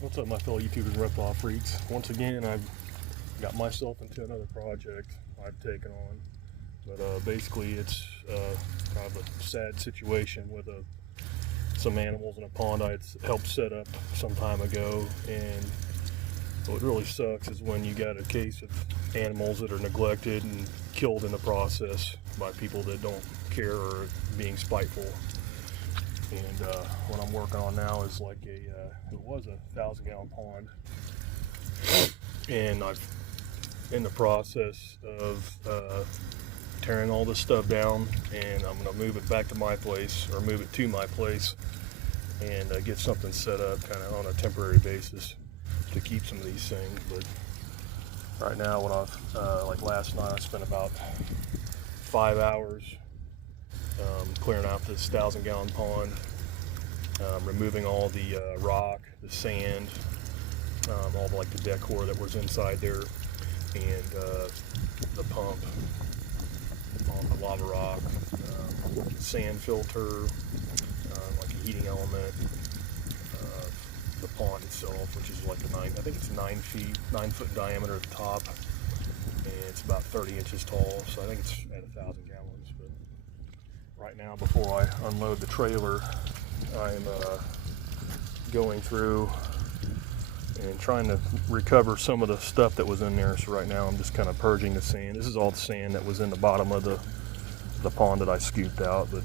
What's up, my fellow YouTubers and reptile freaks? Once again, I've got myself into another project I've taken on. But basically, it's kind of a sad situation with some animals in a pond I helped set up some time ago. And what really sucks is when you got a case of animals that are neglected and killed in the process by people that don't care or are being spiteful. And what I'm working on now is like it was a 1,000-gallon pond, and I'm in the process of tearing all this stuff down, and I'm gonna move it back to my place, or move it to my place, and get something set up kind of on a temporary basis to keep some of these things. But right now, what like last night, I spent about 5 hours clearing out this 1,000-gallon pond, removing all the rock, the sand, all like the decor that was inside there, and the pump on the lava rock, sand filter, like a heating element, the pond itself, which is like I think it's 9 foot diameter at the top, and it's about 30 inches tall, so I think it's at 1,000 gallons. But right now, before I unload the trailer, I'm going through and trying to recover some of the stuff that was in there. So right now I'm just kind of purging the sand. This is all the sand that was in the bottom of the pond that I scooped out, but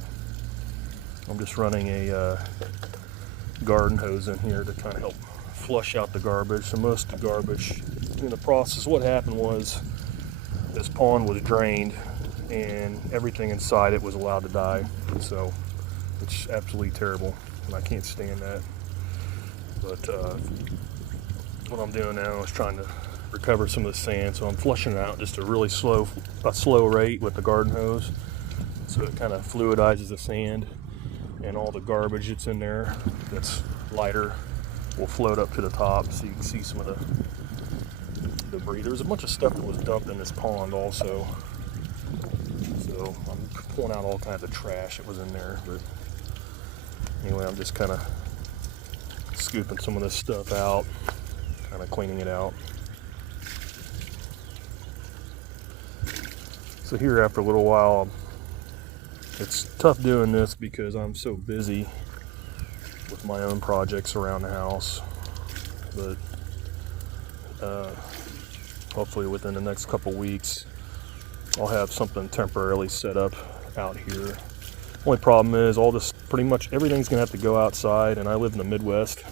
I'm just running a garden hose in here to kind of help flush out the garbage. So most of the garbage in the process, what happened was this pond was drained and everything inside it was allowed to die. So it's absolutely terrible, and I can't stand that. But what I'm doing now is trying to recover some of the sand, so I'm flushing it out just a really slow rate with the garden hose, so it kind of fluidizes the sand, and all the garbage that's in there that's lighter will float up to the top, so you can see some of the debris. There was a bunch of stuff that was dumped in this pond also, so I'm pulling out all kinds of trash that was in there. But anyway, I'm just kind of scooping some of this stuff out, kind of cleaning it out. So here, after a little while, it's tough doing this because I'm so busy with my own projects around the house. But hopefully within the next couple weeks, I'll have something temporarily set up out here. Only problem is pretty much everything's gonna have to go outside, and I live in the Midwest,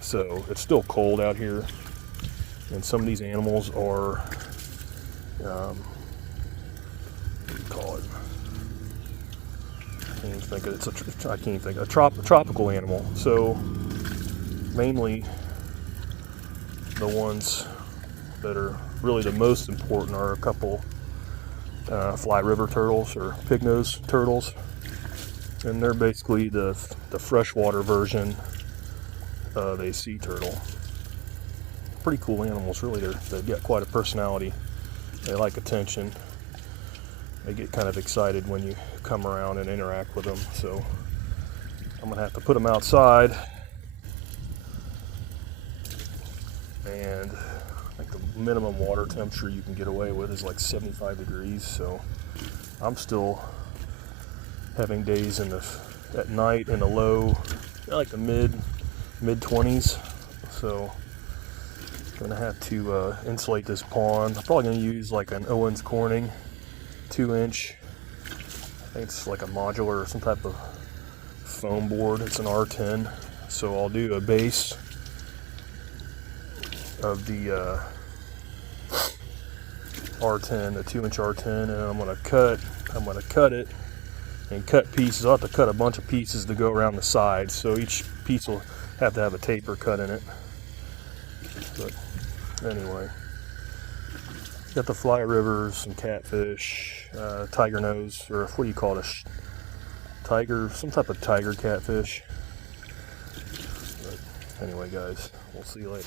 so it's still cold out here, and some of these animals are what do you call it? I can't think. A tropical animal. So mainly the ones that are really the most important are a couple fly river turtles, or pignose turtles. And they're basically the freshwater version of a sea turtle. Pretty cool animals, really. They've got quite a personality. They like attention. They get kind of excited when you come around and interact with them. So I'm gonna have to put them outside. And I think the minimum water temperature you can get away with is like 75 degrees. So I'm still having days at night in the low, like the mid 20s. So I'm gonna have to insulate this pond. I'm probably gonna use like an Owens Corning 2-inch. I think it's like a modular or some type of foam board. It's an R10. So I'll do a base of the R10, the 2-inch R10, and I'm gonna cut it and cut pieces. I'll have to cut a bunch of pieces to go around the sides, so each piece will have to have a taper cut in it. But anyway, got the fly rivers, some catfish, tiger nose, or what do you call it, some type of tiger catfish. But anyway, guys, we'll see you later.